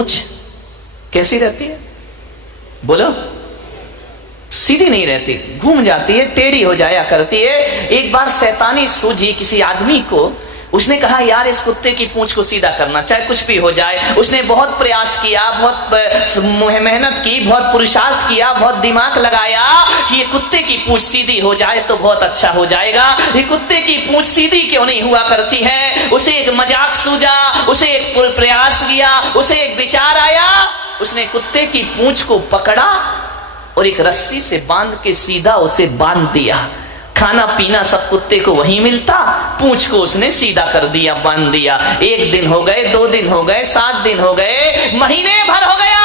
पूंछ कैसी रहती है? बोलो। सीधी नहीं रहती, घूम जाती है, टेढ़ी हो जाया करती है। एक बार शैतानी सूझी किसी आदमी को, उसने कहा यार इस कुत्ते की पूंछ को सीधा करना, चाहे कुछ भी हो जाए। उसने बहुत प्रयास किया, बहुत मेहनत की, बहुत पुरुषार्थ किया, बहुत दिमाग लगाया कि ये कुत्ते की पूंछ सीधी हो जाए तो बहुत अच्छा हो जाएगा। ये कुत्ते की पूंछ सीधी क्यों नहीं हुआ करती है? उसे एक मजाक सूझा, उसे एक प्रयास किया, उसे एक विचार आया। उसने कुत्ते की पूंछ को पकड़ा और एक रस्सी से बांध के सीधा उसे बांध दिया। खाना पीना सब कुत्ते को वहीं मिलता, पूंछ को उसने सीधा कर दिया, बांध दिया। 1 दिन हो गए, 2 दिन हो गए, 7 दिन हो गए, महीने भर हो गया।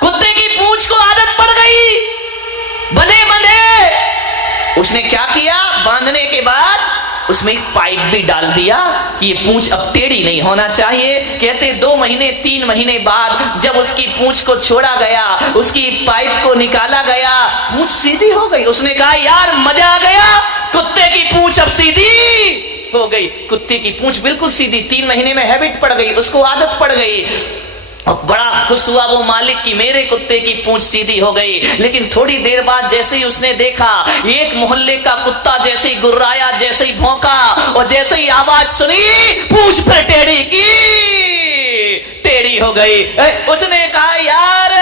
कुत्ते की पूंछ को आदत पड़ गई, बंधे बंधे। उसने क्या किया? बांधने के बाद उसमें एक पाइप भी डाल दिया कि ये पूंछ अब टेढ़ी नहीं होना चाहिए। कहते 2 महीने 3 महीने बाद जब उसकी पूंछ को छोड़ा गया, उसकी पाइप को निकाला गया, पूंछ सीधी हो गई। उसने कहा यार मजा आ गया, कुत्ते की पूंछ अब सीधी हो गई। कुत्ते की पूंछ बिल्कुल सीधी, 3 महीने में हैबिट पड़ गई, उसको आदत पड़ गई। और बड़ा खुश हुआ वो मालिक कि मेरे कुत्ते की पूंछ सीधी हो गई। लेकिन थोड़ी देर बाद जैसे ही उसने देखा, एक मोहल्ले का कुत्ता जैसे ही गुर्राया, जैसे ही भौंका और जैसे ही आवाज सुनी, पूंछ पर टेढ़ी की, टेढ़ी हो गई। उसने कहा यार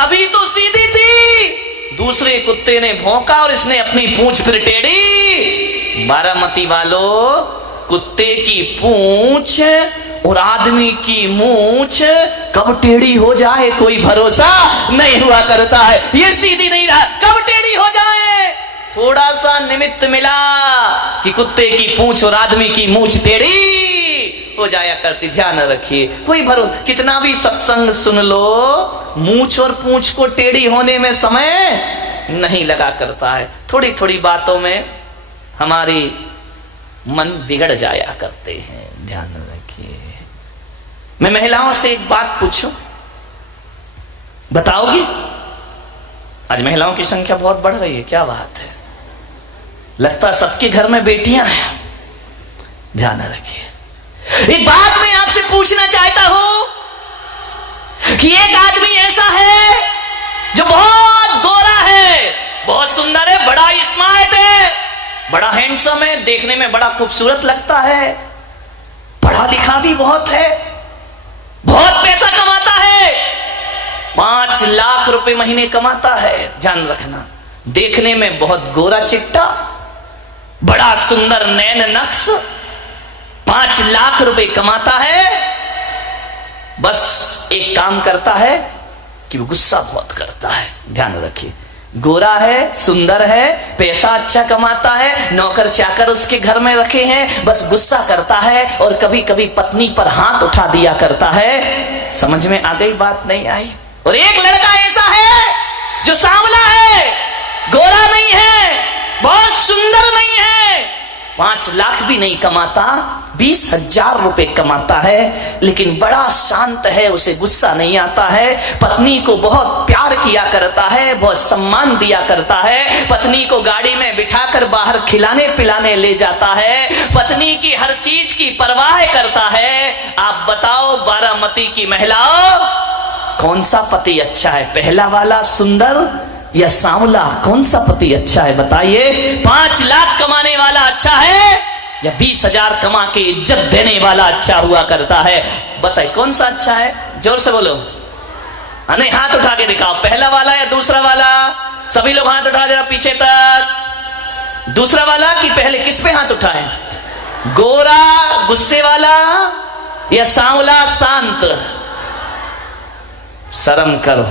अभी तो सीधी थी। दूसरे कुत्ते ने भौंका और इसने अपनी पूंछ पर टेढ़ी। बारामती वालों, कुत्ते की पूंछ और आदमी की मूंछ कब टेढ़ी हो जाए कोई भरोसा नहीं हुआ करता है। ये सीधी नहीं रहा, कब टेढ़ी हो जाए थोड़ा सा निमित्त मिला कि कुत्ते की पूंछ और आदमी की मूंछ टेढ़ी हो जाया करती। ध्यान रखिए, कोई भरोसा, कितना भी सत्संग सुन लो, मूंछ और पूंछ को टेढ़ी होने में समय नहीं लगा करता है। थोड़ी थोड़ी बातों में हमारी मन बिगड़ जाया करते हैं। ध्यान रखिए। मैं महिलाओं से एक बात पूछूं, बताओगी? आज महिलाओं की संख्या बहुत बढ़ रही है, क्या बात है। लगता सबके घर में बेटियां हैं। ध्यान रखिए। एक बात मैं आपसे पूछना चाहता हूं कि एक आदमी ऐसा है जो बहुत गोरा है, बहुत सुंदर है, बड़ा स्मार्ट है, बड़ा हैंडसम है, देखने में बड़ा खूबसूरत लगता है, पढ़ा लिखा भी बहुत है, बहुत पैसा कमाता है, 5 लाख रुपए महीने कमाता है। ध्यान रखना, देखने में बहुत गोरा चिट्टा, बड़ा सुंदर नैन नक्श, 5 लाख रुपए कमाता है। बस एक काम करता है कि वो गुस्सा बहुत करता है। ध्यान रखिए, गोरा है, सुंदर है, पैसा अच्छा कमाता है, नौकर चाकर उसके घर में रखे हैं, बस गुस्सा करता है और कभी कभी पत्नी पर हाथ उठा दिया करता है। समझ में आ गई बात? नहीं आई? और एक लड़का ऐसा है जो सांवला है, गोरा नहीं है, बहुत सुंदर नहीं है, 5 लाख भी नहीं कमाता, 20,000 रुपए कमाता है, लेकिन बड़ा शांत है, उसे गुस्सा नहीं आता है, पत्नी को बहुत प्यार किया करता है, बहुत सम्मान दिया करता है, पत्नी को गाड़ी में बिठाकर बाहर खिलाने पिलाने ले जाता है, पत्नी की हर चीज की परवाह करता है। आप बताओ बारामती की महिलाओं, कौन सा पति अच्छा है? पहला वाला सुंदर या सांवला? कौन सा पति अच्छा है बताइए? 5 लाख कमाने वाला अच्छा है या 20,000 कमा के इज्जत देने वाला अच्छा हुआ करता है? बताइए कौन सा अच्छा है? जोर से बोलो। नहीं, हाथ उठा के दिखाओ, पहला वाला या दूसरा वाला? सभी लोग हाथ उठा जरा पीछे तक। दूसरा वाला कि पहले? किस पे हाथ उठा है? गोरा गुस्से वाला या सांवला शांत? शर्म करो।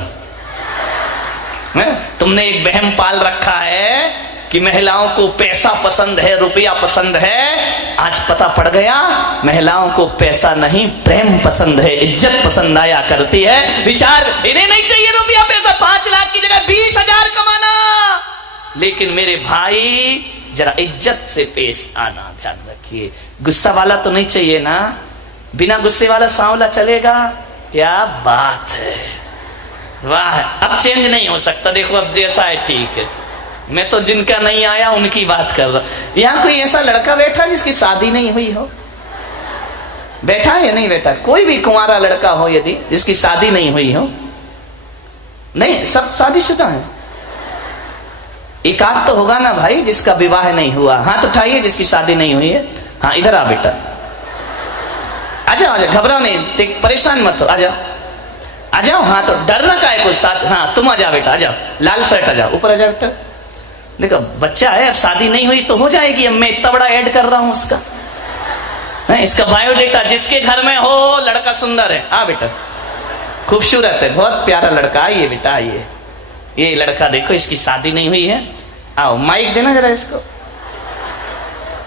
तुमने एक वहम पाल रखा है कि महिलाओं को पैसा पसंद है, रुपया पसंद है। आज पता पड़ गया महिलाओं को पैसा नहीं, प्रेम पसंद है, इज्जत पसंद आया करती है। विचार, इन्हें नहीं चाहिए रुपया पैसा, 5 लाख की जगह 20,000 कमाना, लेकिन मेरे भाई जरा इज्जत से पेश आना। ध्यान रखिए, गुस्सा वाला तो नहीं चाहिए ना, बिना गुस्से वाला सांवला चलेगा? क्या बात है, वाह। अब चेंज नहीं हो सकता, देखो अब जैसा है ठीक है। मैं तो जिनका नहीं आया उनकी बात कर रहा हूं। यहां कोई ऐसा लड़का बैठा जिसकी शादी नहीं हुई हो? बैठा है या नहीं बैठा? कोई भी कुंवारा लड़का हो यदि जिसकी शादी नहीं हुई हो, नहीं सब शादीशुदा है, एक आध तो होगा ना भाई जिसका विवाह नहीं हुआ। हाथ उठाइए जिसकी शादी नहीं हुई है। हाँ इधर आ बेटा, आजाओ आजाओ, घबराओ नहीं, परेशान मत हो, आजाओ आ जाओ। हाँ तो डरना का है कुछ साथ। हाँ तुम आ जाओ बेटा, आ जाओ, लाल शर्ट आ जाओ, ऊपर आ जाओ बेटा। देखो बच्चा है, अब शादी नहीं हुई तो हो जाएगी, अब मैं इतना बड़ा ऐड कर रहा हूं उसका, इसका बायोडेटा जिसके घर में हो, लड़का सुंदर है, हाँ बेटा खूबसूरत है, बहुत प्यारा लड़का, आइए बेटा आइए, ये लड़का देखो इसकी शादी नहीं हुई है, आओ माइक देना जरा इसको।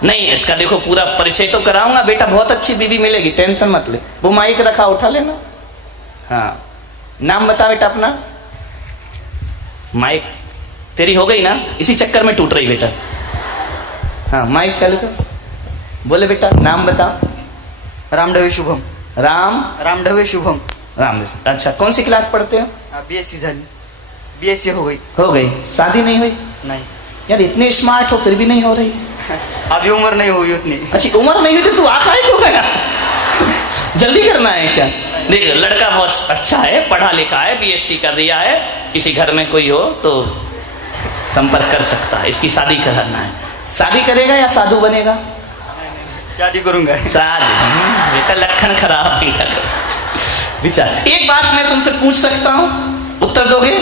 नहीं इसका देखो पूरा परिचय तो कराऊंगा बेटा, बहुत अच्छी बीवी मिलेगी, टेंशन मत ले। वो माइक रखा, उठा लेना। हाँ नाम बता बेटा अपना। माइक तेरी हो गई ना, इसी चक्कर में टूट रही बेटा। हाँ माइक चालू कर, बोले बेटा नाम बता। रामढवे शुभम। रामढवे शुभम। राम। अच्छा कौन सी क्लास पढ़ते हो? बीएससी झाली, बीएससी हो गई। हो गई, शादी नहीं हुई? नहीं। यार इतने स्मार्ट हो फिर भी नहीं हो रही। अभी उम्र नहीं हुई उतनी। अच्छी उम्र नहीं हुई तो तू आखा है क्यों गया? जल्दी करना है क्या? देख लड़का बहुत अच्छा है, पढ़ा लिखा है, बीएससी कर दिया है, किसी घर में कोई हो तो संपर्क कर सकता है, इसकी शादी कराना है। शादी करेगा या साधु बनेगा? शादी करूंगा। शादी बेटा लक्षण खराब नहीं कर विचार। एक बात मैं तुमसे पूछ सकता हूं, उत्तर दोगे?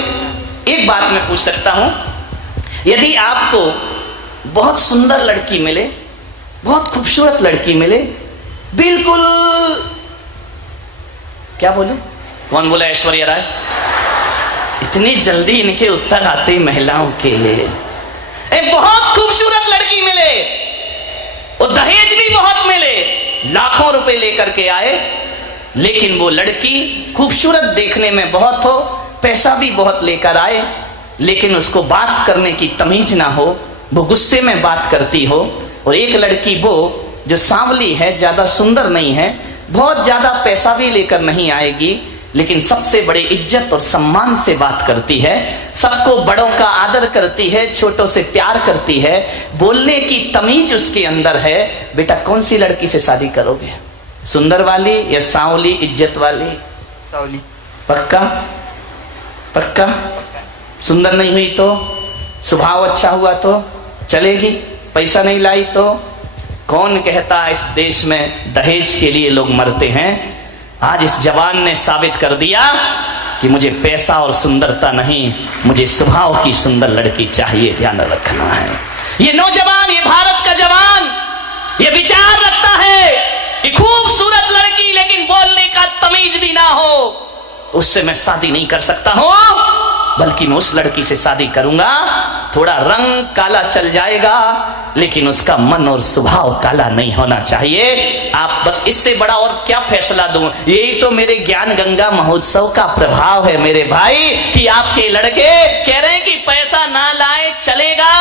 एक बात मैं पूछ सकता हूं, यदि आपको बहुत सुंदर लड़की मिले, बहुत खूबसूरत लड़की मिले, बिल्कुल क्या बोलूं, कौन बोला? ऐश्वर्या राय। इतनी जल्दी इनके उत्तर आते महिलाओं के। एक बहुत खूबसूरत लड़की मिले और दहेज भी बहुत मिले, लाखों रुपए लेकर के आए, लेकिन वो लड़की खूबसूरत देखने में बहुत हो, पैसा भी बहुत लेकर आए, लेकिन उसको बात करने की तमीज ना हो, वो गुस्से में बात करती हो। और एक लड़की वो जो सांवली है, ज्यादा सुंदर नहीं है, बहुत ज्यादा पैसा भी लेकर नहीं आएगी, लेकिन सबसे बड़े इज्जत और सम्मान से बात करती है, सबको बड़ों का आदर करती है, छोटों से प्यार करती है, बोलने की तमीज उसके अंदर है। बेटा कौन सी लड़की से शादी करोगे? सुंदर वाली या सांवली इज्जत वाली? सांवली। पक्का? पक्का? सुंदर नहीं हुई तो? स्वभाव अच्छा हुआ तो चलेगी? पैसा नहीं लाई तो? कौन कहता इस देश में दहेज के लिए लोग मरते हैं? आज इस जवान ने साबित कर दिया कि मुझे पैसा और सुंदरता नहीं, मुझे स्वभाव की सुंदर लड़की चाहिए। ध्यान रखना है, ये नौजवान, ये भारत का जवान ये विचार रखता है कि खूबसूरत लड़की लेकिन बोलने का तमीज भी ना हो, उससे मैं शादी नहीं कर सकता हूं, बल्कि मैं उस लड़की से शादी करूंगा, थोड़ा रंग काला चल जाएगा लेकिन उसका मन और स्वभाव काला नहीं होना चाहिए। आप बस इससे बड़ा और क्या फैसला दूं? यही तो मेरे ज्ञान गंगा महोत्सव का प्रभाव है मेरे भाई, कि आपके लड़के कह रहे हैं कि पैसा ना लाए चलेगा,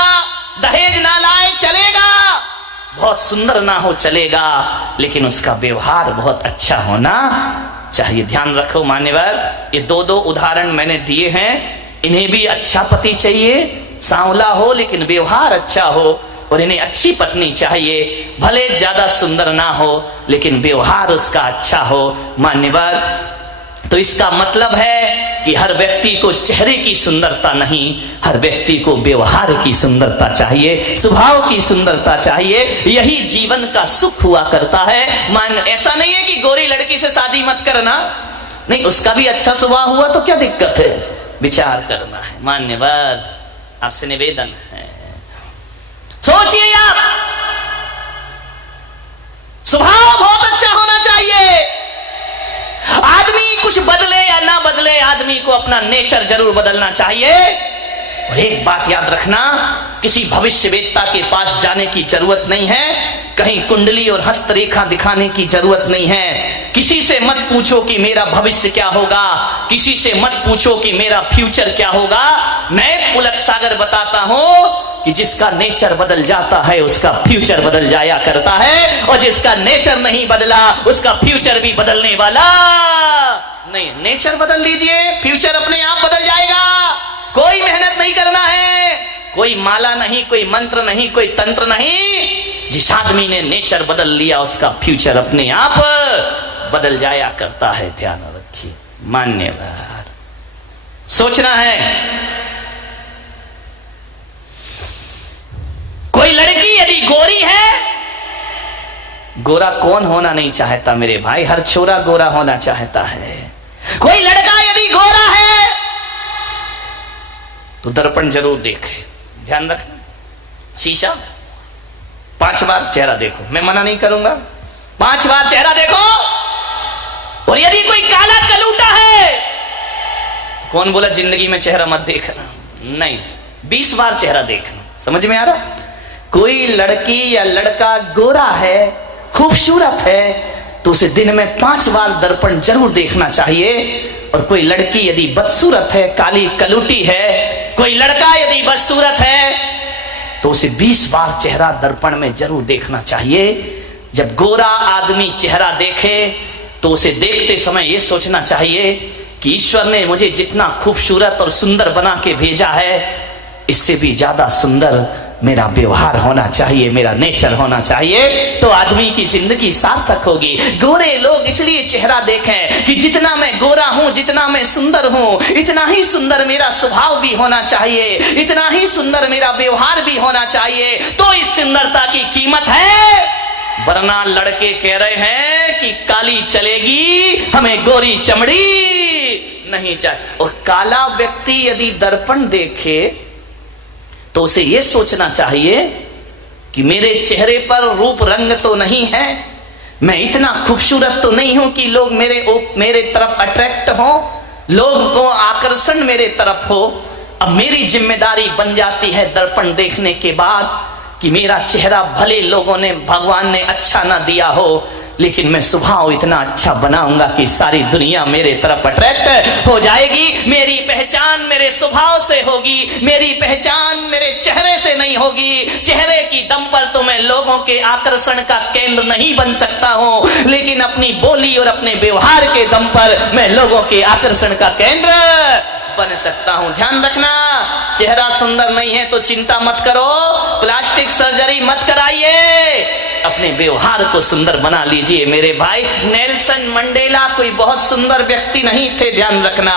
दहेज ना लाए चलेगा, बहुत सुंदर ना हो चलेगा, लेकिन उसका व्यवहार बहुत अच्छा होना चाहिए। ध्यान रखो मान्यवर, ये दो उदाहरण मैंने दिए हैं, इन्हें भी अच्छा पति चाहिए, सांवला हो लेकिन व्यवहार अच्छा हो, और इन्हें अच्छी पत्नी चाहिए, भले ज्यादा सुंदर ना हो लेकिन व्यवहार उसका अच्छा हो। मान्यवर, तो इसका मतलब है कि हर व्यक्ति को चेहरे की सुंदरता नहीं, हर व्यक्ति को व्यवहार की सुंदरता चाहिए, स्वभाव की सुंदरता चाहिए, यही जीवन का सुख हुआ करता है। मान ऐसा नहीं है कि गोरी लड़की से शादी मत करना, नहीं, उसका भी अच्छा स्वभाव हुआ तो क्या दिक्कत है, विचार करना है। मान्यवर, आपसे निवेदन है, सोचिए आप, स्वभाव बहुत अच्छा होना चाहिए। आदमी कुछ बदले या ना बदले, आदमी को अपना नेचर जरूर बदलना चाहिए। और एक बात याद रखना, किसी भविष्यवेत्ता के पास जाने की जरूरत नहीं है, कहीं कुंडली और हस्तरेखा दिखाने की जरूरत नहीं है। किसी से मत पूछो कि मेरा भविष्य क्या होगा, किसी से मत पूछो कि मेरा फ्यूचर क्या होगा। मैं पुलक सागर बताता हूं कि जिसका नेचर बदल जाता है उसका फ्यूचर बदल जाया करता है, और जिसका नेचर नहीं बदला उसका फ्यूचर भी बदलने वाला नहीं। नेचर बदल लीजिए, फ्यूचर अपने आप बदल जाएगा, कोई मेहनत नहीं करना है। कोई माला नहीं, कोई मंत्र नहीं, कोई तंत्र नहीं। जिस आदमी ने नेचर बदल लिया उसका फ्यूचर अपने आप बदल जाया करता है। ध्यान रखिए, मान्यवर सोचना है। कोई लड़की यदि गोरी है, गोरा कौन होना नहीं चाहता मेरे भाई, हर छोरा गोरा होना चाहता है। कोई लड़का यदि गोरा है तो दर्पण जरूर देखे। ध्यान रखना, शीशा 5 बार चेहरा देखो, मैं मना नहीं करूंगा, 5 बार चेहरा देखो। और यदि कोई काला कलूटा है, कौन बोला जिंदगी में चेहरा मत देखना, नहीं, 20 बार चेहरा देखना। समझ में आ रहा? कोई लड़की या लड़का गोरा है, खूबसूरत है, तो उसे दिन में 5 बार दर्पण जरूर देखना चाहिए। और कोई लड़की यदि बदसूरत है, काली कलूटी है, कोई लड़का यदि बदसूरत है, तो उसे 20 बार चेहरा दर्पण में जरूर देखना चाहिए। जब गोरा आदमी चेहरा देखे तो उसे देखते समय यह सोचना चाहिए कि ईश्वर ने मुझे जितना खूबसूरत और सुंदर बना के भेजा है, इससे भी ज्यादा सुंदर मेरा व्यवहार होना चाहिए, मेरा नेचर होना चाहिए, तो आदमी की जिंदगी सार्थक होगी। गोरे लोग इसलिए चेहरा देखें कि जितना मैं गोरा हूं, जितना मैं सुंदर हूं, इतना ही सुंदर मेरा स्वभाव भी होना चाहिए, इतना ही सुंदर मेरा व्यवहार भी होना चाहिए, तो इस सुंदरता की कीमत है। वरना लड़के कह रहे हैं कि काली चलेगी, हमें गोरी चमड़ी नहीं चाहिए। और काला व्यक्ति यदि दर्पण देखे तो उसे यह सोचना चाहिए कि मेरे चेहरे पर रूप रंग तो नहीं है, मैं इतना खूबसूरत तो नहीं हूं कि लोग मेरे तरफ अट्रैक्ट हो, लोग को आकर्षण मेरे तरफ हो। अब मेरी जिम्मेदारी बन जाती है दर्पण देखने के बाद कि मेरा चेहरा भले लोगों ने, भगवान ने अच्छा ना दिया हो, लेकिन मैं स्वभाव इतना अच्छा बनाऊंगा कि सारी दुनिया मेरे तरफ अट्रैक्ट हो जाएगी। मेरी पहचान मेरे स्वभाव से होगी, मेरी पहचान मेरे चेहरे से नहीं होगी। चेहरे की दम पर तो मैं लोगों के आकर्षण का केंद्र नहीं बन सकता हूं, लेकिन अपनी बोली और अपने व्यवहार के दम पर मैं लोगों के आकर्षण का केंद्र बन सकता हूं। ध्यान रखना, चेहरा सुंदर नहीं है तो चिंता मत करो, प्लास्टिक सर्जरी मत कराइए, अपने व्यवहार को सुंदर बना लीजिए मेरे भाई। नेल्सन मंडेला कोई बहुत सुंदर व्यक्ति नहीं थे, ध्यान रखना,